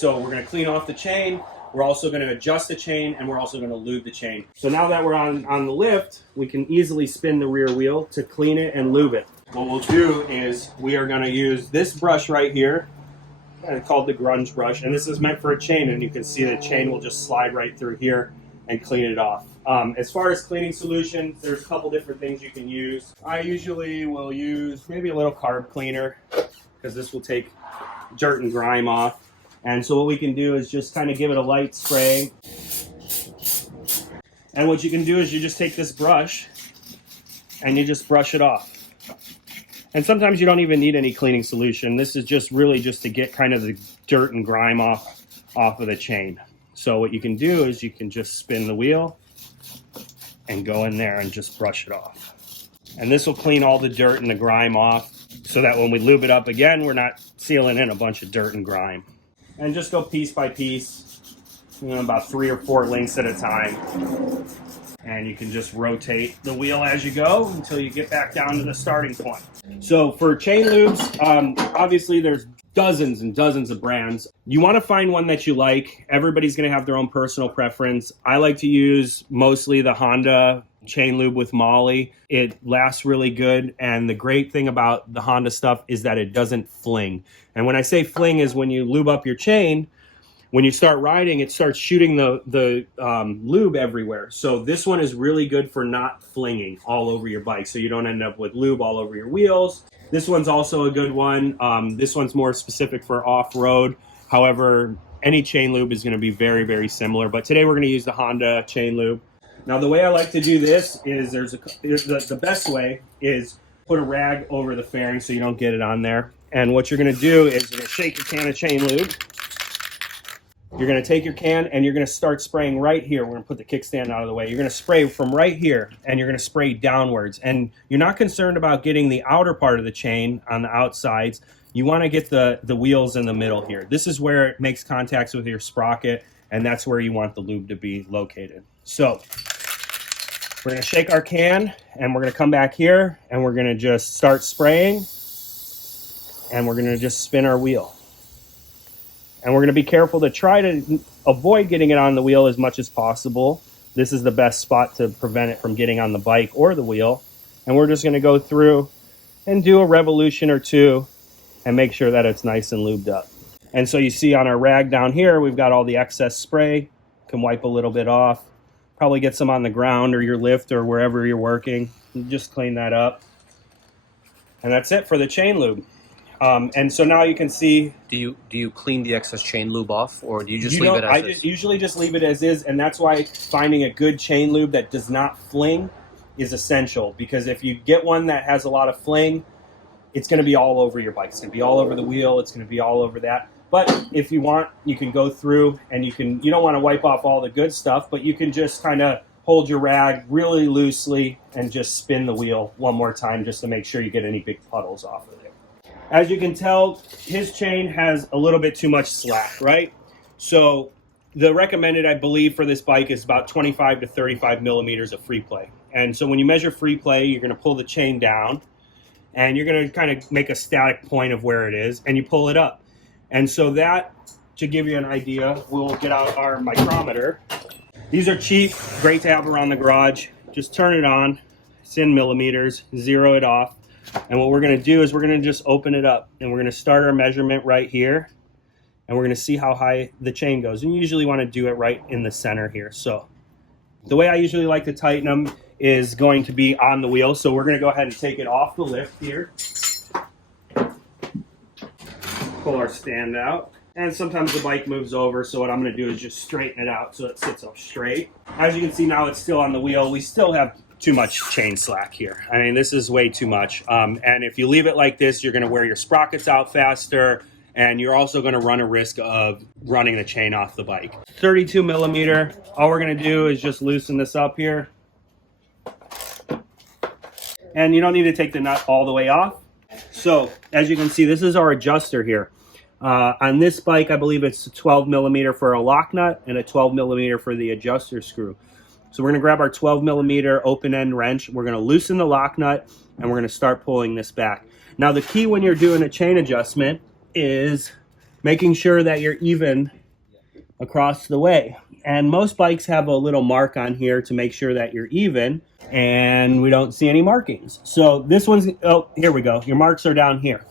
So we're going to clean off the chain. We're also going to adjust the chain, and we're also going to lube the chain. So now that we're on the lift, we can easily spin the rear wheel to clean it and lube it. What we'll do is we are going to use this brush right here, called the grunge brush, and this is meant for a chain, and you can see the chain will just slide right through here and clean it off. As far as cleaning solutions, there's a couple different things you can use. I usually will use maybe a little carb cleaner, because this will take dirt and grime off. And so what we can do is just kind of give it a light spray. And what you can do is you just take this brush and you just brush it off. And sometimes you don't even need any cleaning solution. This is just really just to get kind of the dirt and grime off of the chain. So what you can do is you can just spin the wheel and go in there and just brush it off. And this will clean all the dirt and the grime off so that when we lube it up again, we're not sealing in a bunch of dirt and grime. And just go piece by piece, about 3 or 4 links at a time. And you can just rotate the wheel as you go until you get back down to the starting point. So for chain lubes, obviously there's dozens and dozens of brands. You want to find one that you like. Everybody's going to have their own personal preference. I like to use mostly the Honda chain lube with Molly. It lasts really good, and the great thing about the Honda stuff is that it doesn't fling. And when I say fling is when you lube up your chain, when you start riding, it starts shooting the lube everywhere. So this one is really good for not flinging all over your bike, so you don't end up with lube all over your wheels. This one's also a good one. This one's more specific for off-road. However, any chain lube is going to be very, very similar. But today we're going to use the Honda chain lube. Now the way I like to do this is the best way is put a rag over the fairing so you don't get it on there. And what you're going to do is you're going to shake your can of chain lube. You're going to take your can and you're going to start spraying right here. We're going to put the kickstand out of the way. You're going to spray from right here and you're going to spray downwards. And you're not concerned about getting the outer part of the chain on the outsides. You want to get the wheels in the middle here. This is where it makes contacts with your sprocket, and that's where you want the lube to be located. So we're going to shake our can and we're going to come back here and we're going to just start spraying and we're going to just spin our wheel. And we're going to be careful to try to avoid getting it on the wheel as much as possible. This is the best spot to prevent it from getting on the bike or the wheel. And we're just going to go through and do a revolution or two and make sure that it's nice and lubed up. And so you see on our rag down here, we've got all the excess spray. Can wipe a little bit off. Probably get some on the ground or your lift or wherever you're working. Just clean that up. And that's it for the chain lube. And so now you can see. Do you clean the excess chain lube off, or do you just leave it as is? I usually just leave it as is, and that's why finding a good chain lube that does not fling is essential. Because if you get one that has a lot of fling, it's going to be all over your bike. It's going to be all over the wheel. It's going to be all over that. But if you want, you can go through and you don't want to wipe off all the good stuff, but you can just kind of hold your rag really loosely and just spin the wheel one more time just to make sure you get any big puddles off of it. As you can tell, his chain has a little bit too much slack, right? So the recommended, I believe, for this bike is about 25 to 35 millimeters of free play. And so when you measure free play, you're going to pull the chain down and you're going to kind of make a static point of where it is and you pull it up. And so that, to give you an idea, we'll get out our micrometer. These are cheap, great to have around the garage. Just turn it on, it's in millimeters, zero it off. And what we're going to do is we're going to just open it up and we're going to start our measurement right here and we're going to see how high the chain goes. And you usually want to do it right in the center here. So the way I usually like to tighten them is going to be on the wheel. So we're going to go ahead and take it off the lift here. Pull our stand out. And sometimes the bike moves over, so what I'm going to do is just straighten it out so it sits up straight. As you can see now, it's still on the wheel. We still have too much chain slack here. I mean, this is way too much. And if you leave it like this, you're going to wear your sprockets out faster, and you're also going to run a risk of running the chain off the bike. 32 millimeter. All we're going to do is just loosen this up here. And you don't need to take the nut all the way off. So as you can see, this is our adjuster here. On this bike, I believe it's a 12 millimeter for a lock nut and a 12 millimeter for the adjuster screw. So we're going to grab our 12 millimeter open end wrench. We're going to loosen the lock nut and we're going to start pulling this back. Now the key when you're doing a chain adjustment is making sure that you're even across the way. And most bikes have a little mark on here to make sure that you're even, and we don't see any markings. So this one's, oh, here we go. Your marks are down here.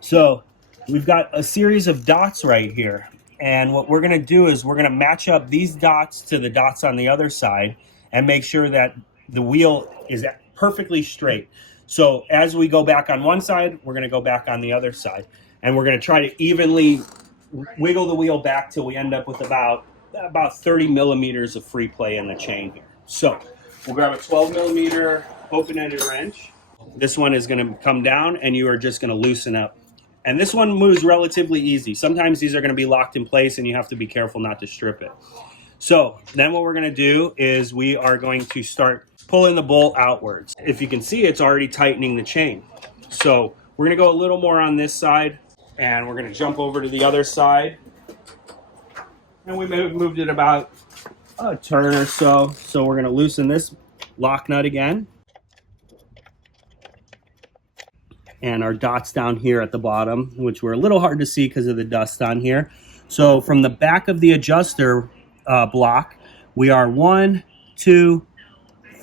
So we've got a series of dots right here. And what we're gonna do is we're gonna match up these dots to the dots on the other side and make sure that the wheel is perfectly straight. So as we go back on one side, we're gonna go back on the other side. And we're gonna try to evenly wiggle the wheel back till we end up with about 30 millimeters of free play in the chain here. So we'll grab a 12 millimeter open-ended wrench. This one is gonna come down and you are just gonna loosen up. And this one moves relatively easy. Sometimes these are gonna be locked in place and you have to be careful not to strip it. So then what we're gonna do is we are going to start pulling the bolt outwards. If you can see, it's already tightening the chain. So we're gonna go a little more on this side and we're gonna jump over to the other side. And we moved it about a turn or so. So we're gonna loosen this lock nut again. And our dots down here at the bottom, which were a little hard to see because of the dust on here. So from the back of the adjuster block, we are 1, 2,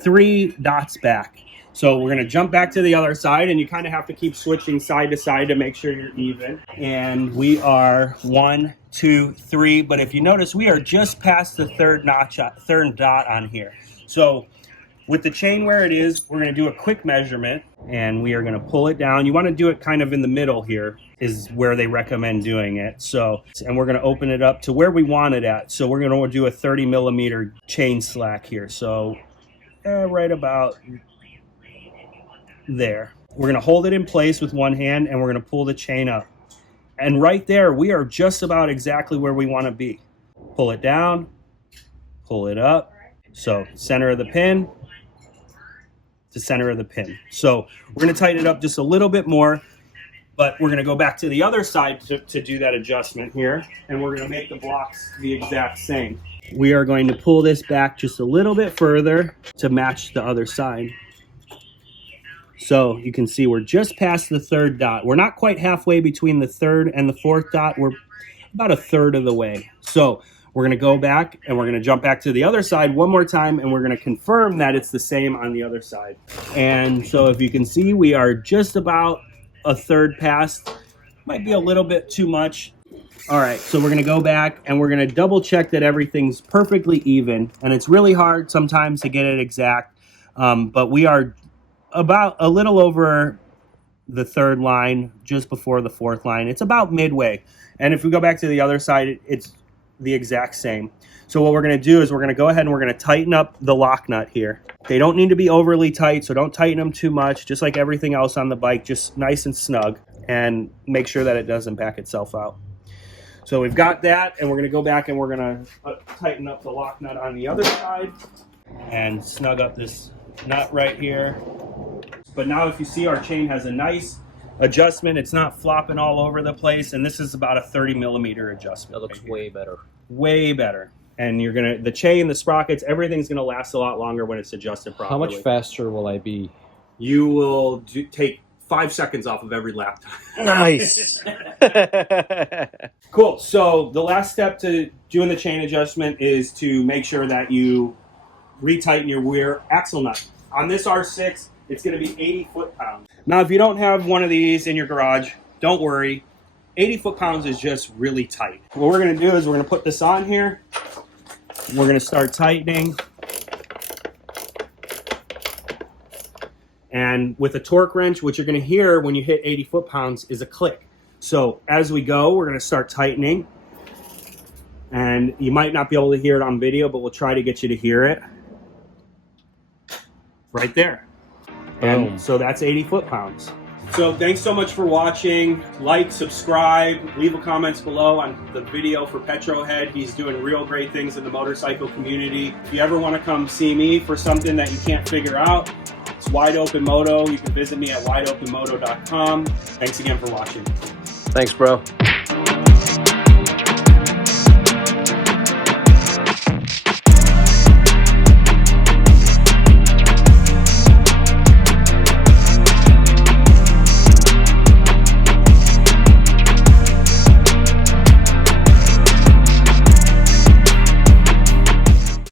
3 dots back. So we're gonna jump back to the other side, and you kind of have to keep switching side to side to make sure you're even. And we are 1, 2, 3, but if you notice, we are just past the third dot on here. So with the chain where it is, we're gonna do a quick measurement and we are gonna pull it down. You wanna do it kind of in the middle here is where they recommend doing it. So, and we're gonna open it up to where we want it at. So we're gonna do a 30 millimeter chain slack here. So right about there. We're gonna hold it in place with one hand and we're gonna pull the chain up. And right there, we are just about exactly where we wanna be. Pull it down, pull it up. So center of the pin to center of the pin. So we're gonna tighten it up just a little bit more, but we're gonna go back to the other side to do that adjustment here, and we're gonna make the blocks the exact same. We are going to pull this back just a little bit further to match the other side. So you can see we're just past the third dot. We're not quite halfway between the third and the fourth dot. We're about a third of the way. So we're gonna go back and we're gonna jump back to the other side one more time and we're gonna confirm that it's the same on the other side. And so if you can see, we are just about a third past. Might be a little bit too much. All right, so we're gonna go back and we're gonna double check that everything's perfectly even. And it's really hard sometimes to get it exact, but we are about a little over the third line, just before the fourth line. It's about midway. And if we go back to the other side, it's the exact same. So what we're gonna do is we're gonna go ahead and we're gonna tighten up the lock nut here. They don't need to be overly tight, so don't tighten them too much. Just like everything else on the bike, just nice and snug, and make sure that it doesn't back itself out. So we've got that, and we're gonna go back and we're gonna tighten up the lock nut on the other side and snug up this nut right here. But now if you see, our chain has a nice adjustment. It's not flopping all over the place, and this is about a 30 millimeter adjustment. That looks way better. Way better. And you're gonna, the chain, the sprockets, everything's gonna last a lot longer when it's adjusted properly. How much faster will I be? You will take 5 seconds off of every lap time. Nice. Cool. So the last step to doing the chain adjustment is to make sure that you retighten your rear axle nut. On this R6, it's going to be 80 foot-pounds. Now, if you don't have one of these in your garage, don't worry. 80 foot-pounds is just really tight. What we're going to do is we're going to put this on here. We're going to start tightening. And with a torque wrench, what you're going to hear when you hit 80 foot-pounds is a click. So as we go, we're going to start tightening. And you might not be able to hear it on video, but we'll try to get you to hear it. Right there. And so that's 80 foot-pounds. So thanks so much for watching. Like, subscribe, leave a comments below on the video for Petrohead. He's doing real great things in the motorcycle community. If you ever want to come see me for something that you can't figure out, it's Wide Open Moto. You can visit me at wideopenmoto.com. Thanks again for watching. Thanks, bro.